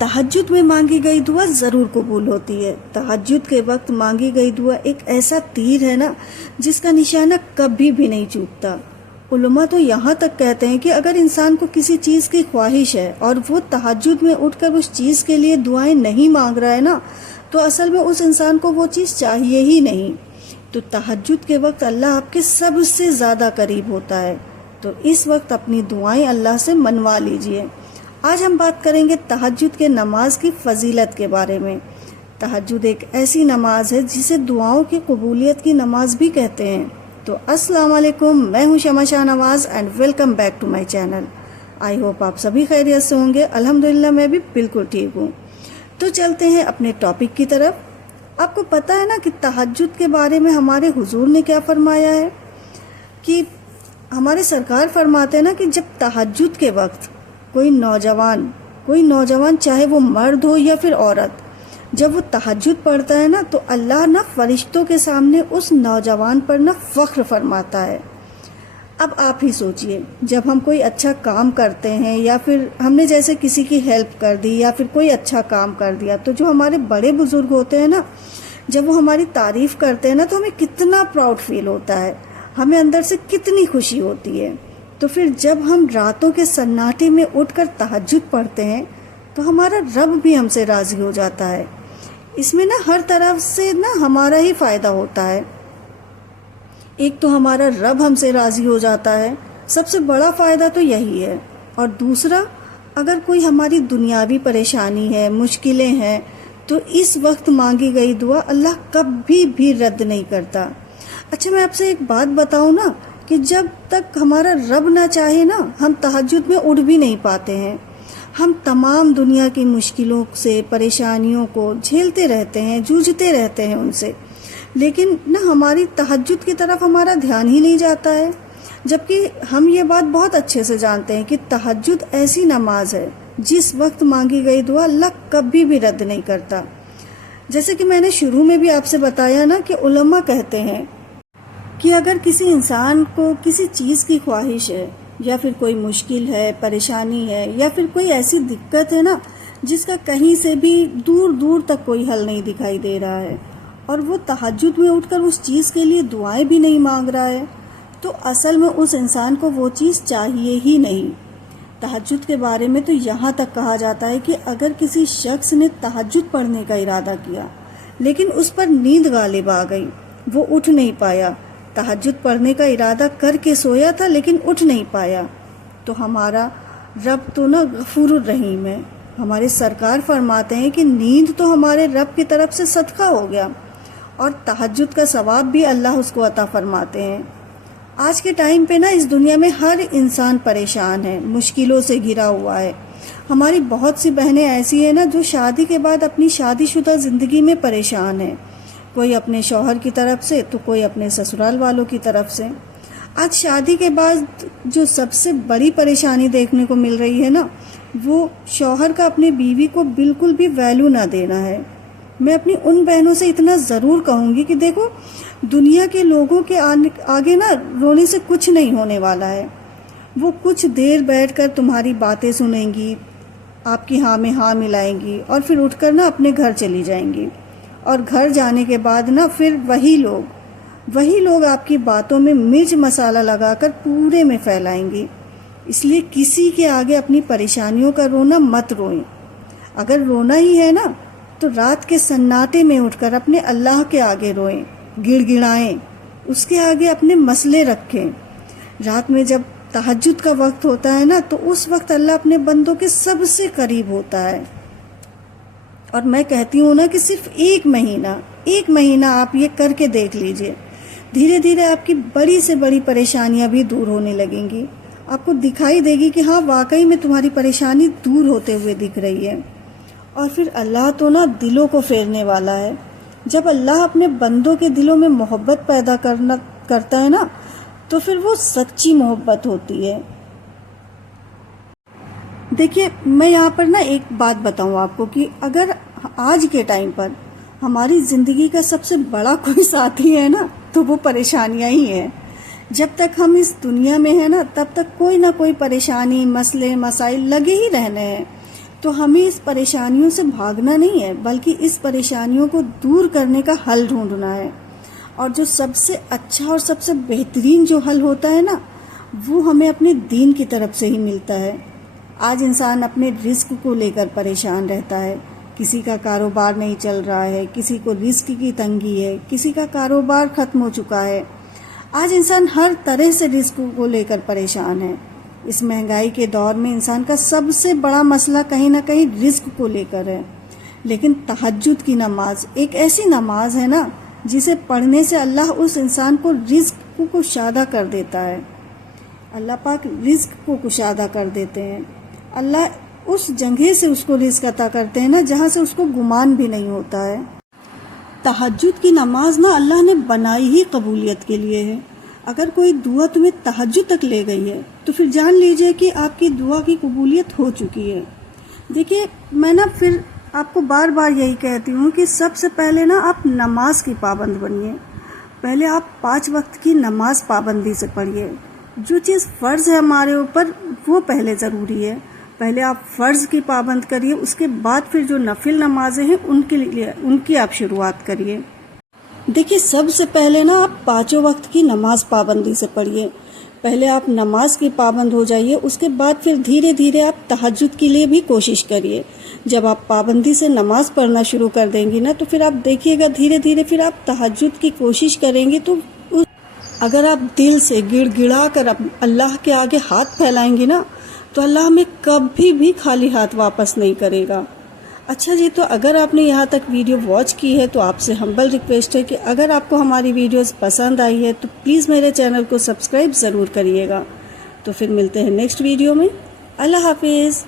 तहज्जुद में मांगी गई दुआ ज़रूर कबूल होती है। तहज्जुद के वक्त मांगी गई दुआ एक ऐसा तीर है ना जिसका निशाना कभी भी नहीं चूकता। उलमा तो यहाँ तक कहते हैं कि अगर इंसान को किसी चीज़ की ख्वाहिश है और वो तहज्जुद में उठकर उस चीज़ के लिए दुआएं नहीं मांग रहा है ना, तो असल में उस इंसान को वो चीज़ चाहिए ही नहीं। तो तहज्जुद के वक्त अल्लाह आपके सबसे ज़्यादा करीब होता है। तो इस वक्त अपनी दुआएं अल्लाह से मनवा लीजिए। आज हम बात करेंगे तहज्जुद के नमाज की फजीलत के बारे में। तहज्जुद एक ऐसी नमाज है जिसे दुआओं की कबूलियत की नमाज भी कहते हैं। तो अस्सलाम वालेकुम, मैं हूं Shama Shahnawaz and welcome back to my channel. I hope आप सभी खैरियत से होंगे। अल्हम्दुलिल्लाह मैं भी बिल्कुल ठीक हूं। तो चलते हैं अपने टॉपिक की तरफ। आपको पता है ना कि तहज्जुद के बारे में हमारे हुजूर ने क्या फरमाया है, कि हमारे सरकार फरमाते हैं ना कि जब तहज्जुद के वक्त कोई नौजवान चाहे वो मर्द हो या फिर औरत, जब वो तहज्जुद पढ़ता है ना तो अल्लाह ना फरिश्तों के सामने उस नौजवान पर ना फख्र फरमाता है। अब आप ही सोचिए, जब हम कोई अच्छा काम करते हैं या फिर हमने जैसे किसी की हेल्प कर दी या फिर कोई अच्छा काम कर दिया, तो जो हमारे बड़े बुजुर्ग होते हैं ना, जब वो हमारी तारीफ करते हैं ना तो हमें कितना प्राउड फील होता है, हमें अंदर से कितनी खुशी होती है। तो फिर जब हम रातों के सन्नाटे में उठकर तहज्जुद पढ़ते हैं तो हमारा रब भी हमसे राजी हो जाता है। इसमें ना हर तरफ से ना हमारा ही फायदा होता है। एक तो हमारा रब हमसे राजी हो जाता है, सबसे बड़ा फायदा तो यही है। और दूसरा, अगर कोई हमारी दुनियावी परेशानी है, मुश्किलें हैं, तो इस वक्त मांगी गई दुआ अल्लाह कभी भी रद्द नहीं करता। अच्छा, मैं आपसे एक बात बताऊं ना, कि जब तक हमारा रब ना चाहे ना, हम तहज्जुद में उठ भी नहीं पाते हैं। हम तमाम दुनिया की मुश्किलों से, परेशानियों को झेलते रहते हैं, जूझते रहते हैं उनसे, लेकिन ना हमारी तहज्जुद की तरफ हमारा ध्यान ही नहीं जाता है। जबकि हम ये बात बहुत अच्छे से जानते हैं कि तहज्जुद ऐसी नमाज है जिस वक्त मांगी गई दुआ अल्लाह कभी भी रद्द नहीं करता। जैसे कि मैंने शुरू में भी आपसे बताया ना कि उलमा कहते हैं कि अगर किसी इंसान को किसी चीज़ की ख्वाहिश है या फिर कोई मुश्किल है, परेशानी है या फिर कोई ऐसी दिक्कत है ना जिसका कहीं से भी दूर दूर तक कोई हल नहीं दिखाई दे रहा है, और वो तहज्जुद में उठकर उस चीज़ के लिए दुआएं भी नहीं मांग रहा है, तो असल में उस इंसान को वो चीज़ चाहिए ही नहीं। तहज्जुद के बारे में तो यहाँ तक कहा जाता है कि अगर किसी शख्स ने तहज्जुद पढ़ने का इरादा किया लेकिन उस पर नींद गालिब आ गई, वो उठ नहीं पाया, तहज्जुद पढ़ने का इरादा करके सोया था लेकिन उठ नहीं पाया, तो हमारा रब तो ना गफूरुर रहीम है। हमारे सरकार फरमाते हैं कि नींद तो हमारे रब की तरफ से सदका हो गया और तहज्जुद का सवाब भी अल्लाह उसको अता फरमाते हैं। आज के टाइम पे ना इस दुनिया में हर इंसान परेशान है, मुश्किलों से घिरा हुआ है। हमारी बहुत सी बहनें ऐसी हैं ना जो शादी के बाद अपनी शादीशुदा ज़िंदगी में परेशान है, कोई अपने शौहर की तरफ से तो कोई अपने ससुराल वालों की तरफ से। आज शादी के बाद जो सबसे बड़ी परेशानी देखने को मिल रही है ना, वो शौहर का अपने बीवी को बिल्कुल भी वैल्यू ना देना है। मैं अपनी उन बहनों से इतना ज़रूर कहूँगी कि देखो, दुनिया के लोगों के आगे ना रोने से कुछ नहीं होने वाला है। वो कुछ देर बैठकर तुम्हारी बातें सुनेंगी, आपकी हाँ में हाँ मिलाएंगी और फिर उठकर ना अपने घर चली जाएंगी, और घर जाने के बाद ना फिर वही लोग आपकी बातों में मिर्च मसाला लगाकर पूरे में फैलाएंगी। इसलिए किसी के आगे अपनी परेशानियों का रोना मत रोएं। अगर रोना ही है ना तो रात के सन्नाटे में उठकर अपने अल्लाह के आगे रोएं, गिड़गिड़ाएं, उसके आगे अपने मसले रखें। रात में जब तहज्जुद का वक्त होता है ना, तो उस वक्त अल्लाह अपने बंदों के सबसे करीब होता है। और मैं कहती हूँ ना कि सिर्फ एक महीना आप ये करके देख लीजिए, धीरे धीरे आपकी बड़ी से बड़ी परेशानियाँ भी दूर होने लगेंगी। आपको दिखाई देगी कि हाँ, वाकई में तुम्हारी परेशानी दूर होते हुए दिख रही है। और फिर अल्लाह तो ना दिलों को फेरने वाला है। जब अल्लाह अपने बंदों के दिलों में मोहब्बत पैदा करता है ना, तो फिर वो सच्ची मोहब्बत होती है। देखिए, मैं यहाँ पर ना एक बात बताऊँ आपको कि अगर आज के टाइम पर हमारी ज़िंदगी का सबसे बड़ा कोई साथी है ना, तो वो परेशानियाँ ही हैं। जब तक हम इस दुनिया में हैं ना, तब तक कोई ना कोई परेशानी, मसले, मसाइल लगे ही रहने हैं। تو ہمیں اس پریشانیوں سے بھاگنا نہیں ہے، بلکہ اس پریشانیوں کو دور کرنے کا حل ڈھونڈنا ہے۔ اور جو سب سے اچھا اور سب سے بہترین جو حل ہوتا ہے نا، وہ ہمیں اپنے دین کی طرف سے ہی ملتا ہے۔ آج انسان اپنے رزق کو لے کر پریشان رہتا ہے، کسی کا کاروبار نہیں چل رہا ہے، کسی کو رزق کی تنگی ہے، کسی کا کاروبار ختم ہو چکا ہے۔ آج انسان ہر طرح سے رزق کو لے کر پریشان ہے۔ اس مہنگائی کے دور میں انسان کا سب سے بڑا مسئلہ کہیں نہ کہیں رزق کو لے کر ہے۔ لیکن تہجد کی نماز ایک ایسی نماز ہے نا، جسے پڑھنے سے اللہ اس انسان کو رزق کو کشادہ کر دیتا ہے۔ اللہ پاک رزق کو کشادہ کر دیتے ہیں۔ اللہ اس جگہ سے اس کو رزق عطا کرتے ہیں نا، جہاں سے اس کو گمان بھی نہیں ہوتا ہے۔ تہجد کی نماز نا اللہ نے بنائی ہی قبولیت کے لیے ہے۔ اگر کوئی دعا تمہیں تہجد تک لے گئی ہے تو پھر جان لیجئے کہ آپ کی دعا کی قبولیت ہو چکی ہے۔ دیکھیے، میں نا پھر آپ کو بار بار یہی کہتی ہوں کہ سب سے پہلے نا آپ نماز کی پابند بنیے۔ پہلے آپ 5 وقت کی نماز پابندی سے پڑھیے۔ جو چیز فرض ہے ہمارے اوپر وہ پہلے ضروری ہے، پہلے آپ فرض کی پابند کریے، اس کے بعد پھر جو نفل نمازیں ہیں ان کی آپ شروعات کریے۔ دیکھیے، سب سے پہلے نا آپ 5 وقت کی نماز پابندی سے پڑھیے۔ پہلے آپ نماز کی پابند ہو جائیے، اس کے بعد پھر دھیرے دھیرے آپ تہجد کے لیے بھی کوشش کریے۔ جب آپ پابندی سے نماز پڑھنا شروع کر دیں گی نا، تو پھر آپ دیکھیے گا دھیرے دھیرے پھر آپ تہجد کی کوشش کریں گے تو اگر آپ دل سے گڑ گڑا کر اللہ کے آگے ہاتھ پھیلائیں گے نا، تو اللہ ہمیں کبھی بھی خالی ہاتھ واپس نہیں کرے گا۔ اچھا جی، تو اگر آپ نے یہاں تک ویڈیو واچ کی ہے تو آپ سے ہمبل ریکویسٹ ہے کہ اگر آپ کو ہماری ویڈیوز پسند آئی ہے تو پلیز میرے چینل کو سبسکرائب ضرور کریے گا۔ تو پھر ملتے ہیں نیکسٹ ویڈیو میں۔ اللہ حافظ۔